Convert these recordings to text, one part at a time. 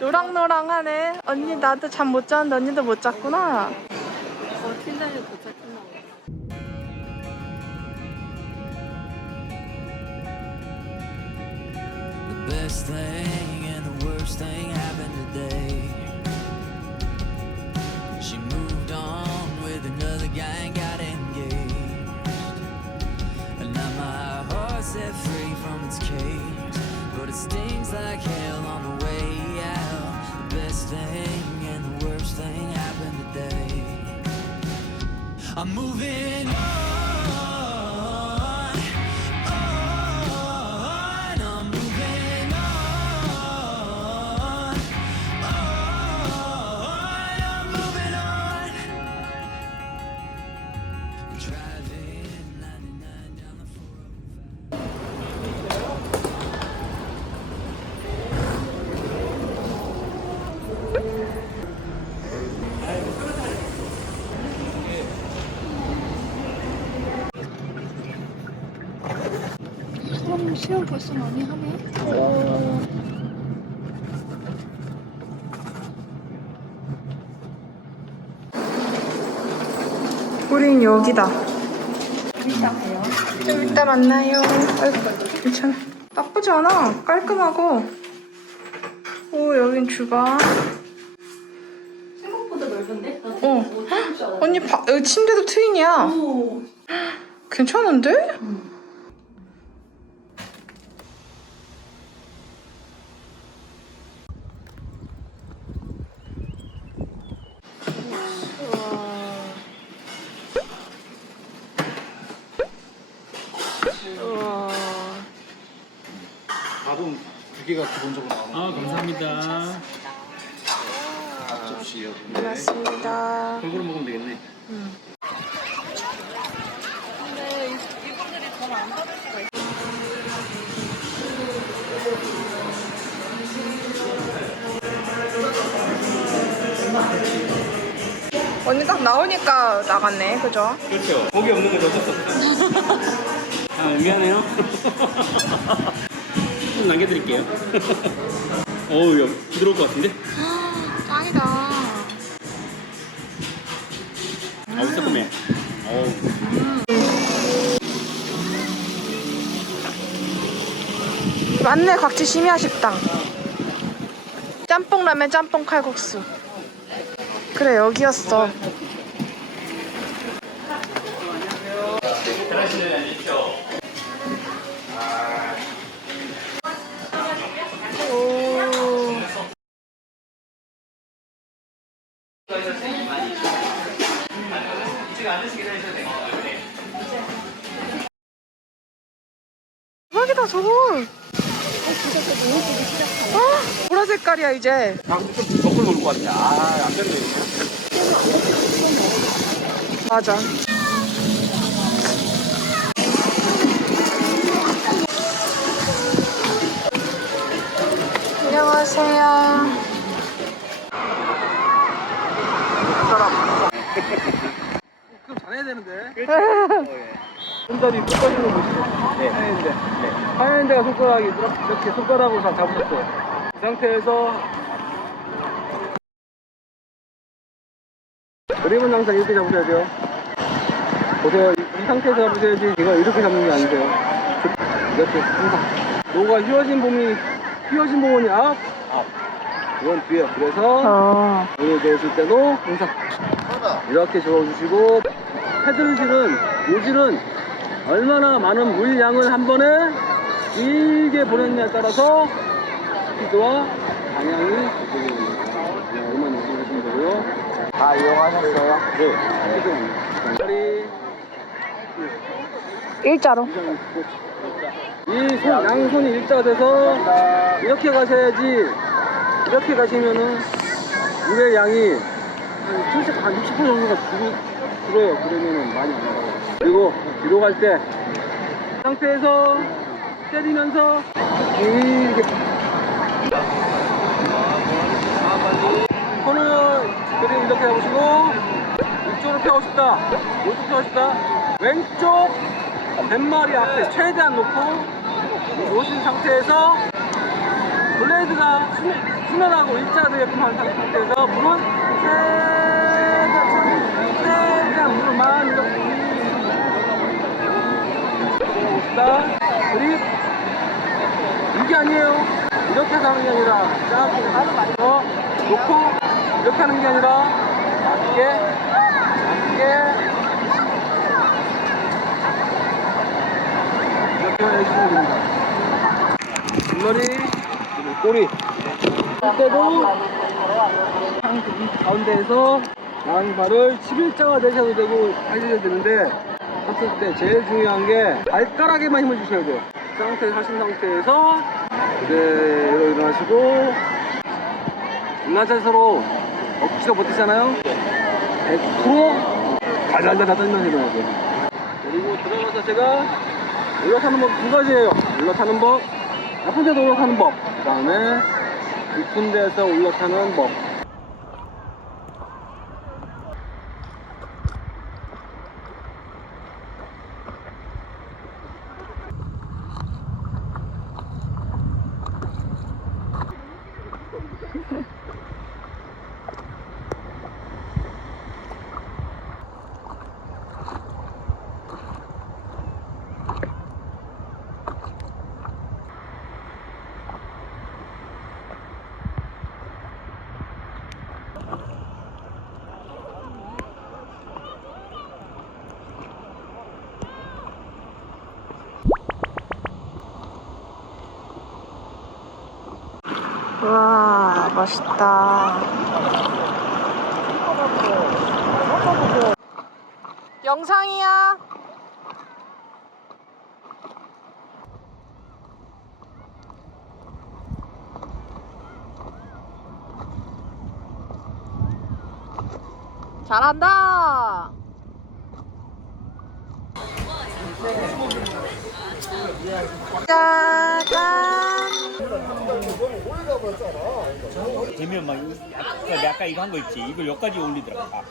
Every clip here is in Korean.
노랑노랑하네. 언니 나도 잠 못 자는데 언니도 못 잤구나. 팀장님 도착했나 보다. The best thing and the worst thing happened today. She moved on with another guy and got engaged. And now my heart's set free from its cage, but it stings like hell on the way out. The best thing and the worst thing happened today. I'm moving on. 시험 벌써 많이 하네. 우린 여기다. 이따 봐요. 좀 이따 만나요. 아이고, 괜찮아. 나쁘지 않아. 깔끔하고. 오, 여긴 주방. 생각보다 넓은데? 언니, 여기 침대도 트윈이야. 오. 괜찮은데? 밥은 두 개가 기본적으로 나오는 아 감사합니다. 앞접시 여기. 고맙습니다. 골고루 먹으면 되겠네. 근데 이분들이 돈 안 받을 수가 있어. 언니 딱 나오니까 나갔네, 그죠? 그렇죠. 고기 없는 건 어쩔 수 없어. 아 미안해요. 좀 남겨드릴게요. 어우 야, 부드러울 것 같은데? 짱이다. 아우 새콤해. 어우. 맞네, 각지 심야 식당. 짬뽕 라면, 짬뽕 칼국수. 그래, 여기였어. 오. 대박이다, 저거. 아, 보라 색깔이야, 이제. 아 근데 좀 덕을 먹을 것 같아. 아안 됐네. 맞아. 안녕하세요. 그럼 잘해야 되는데. 손잡이 손가락으로 보시죠. 네. 하얀데. 네. 하얀 데가 손가락이 이렇게 손가락으로 다 잡으셨어요. 이 상태에서 그림은 항상 이렇게 잡으셔야 돼요. 보세요. 이 상태에서 잡으셔야지 제가 이렇게 잡는 게 아니세요. 이렇게 항상. 요가 휘어진 부분이 앞. 이건 뒤에. 그래서 여기 내실 때도 항상 이렇게 저어주시고 노즐은 얼마나 많은 물량을 한 번에 길게 보냈냐에 따라서 스피드와 방향이 결정됩니다. 얼마나 요청하시면 되고요. 다 이용하셨어요? 네. 다리 일자로. 양손이 일자가 돼서 이렇게 가셔야지. 이렇게 가시면은 물의 양이 한 60% 정도가 줄어요. 그러면은 많이 안 나가요. 그리고 뒤로 갈 때 이 상태에서 때리면서 길게 손을 그리고 이렇게 해보시고 이쪽으로 펴고 싶다. 이쪽 펴고 싶다. 왼쪽 뱃머리 앞에 최대한 놓고 놓으신 상태에서 블레이드가 수면하고 일자되게끔 한 상태에서 물은 살짝 물만 이렇게 봅시다. 그립 이게 아니에요. 이렇게 해서 하는 게 아니라 쫙 해서 놓고 이렇게 하는 게 아니라 낮게 이렇게 해주시면 됩니다. 뒷머리 그리고 꼬리 할 때도 가운데에서 양발을 11자가 내셔도 되고 하셔도 되는데 쳤을 때 제일 중요한 게 발가락에만 힘을 주셔야 돼요. 그 상태에서 하신 상태에서 그대로 일어나시고 일어나자서로 억지로 버티잖아요. 100% 달달달 떠면서 일어나세요. 그리고 들어가서 제가 올라타는 법 두 가지예요. 올라타는 법, 나쁜 데도 올라타는 법, 그 다음에 깊은 데서 올라타는 법. 와, 멋있다. 영상이야. 잘한다. 짜잔. 되면 막 약간 이거 한 거 있지. 이걸 여기까지 올리더라고. 다.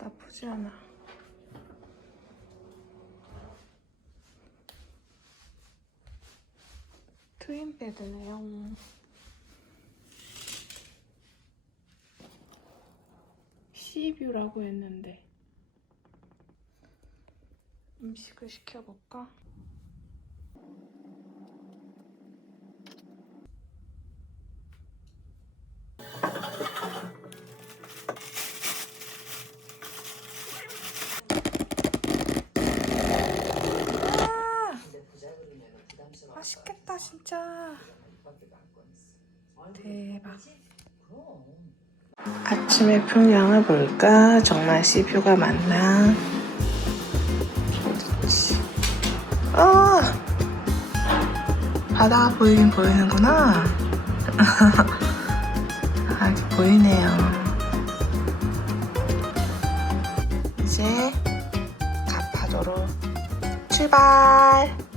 나쁘지 않아. 트윈 베드네요. 시뷰라고 했는데 음식을 시켜볼까? 맛있겠다 진짜. 대박. 아침에 풍경을 볼까? 정말 시뷰가 많나? 바다가 보이긴 보이는구나. 아, 이렇게 보이네요. 이제 가파도로 출발!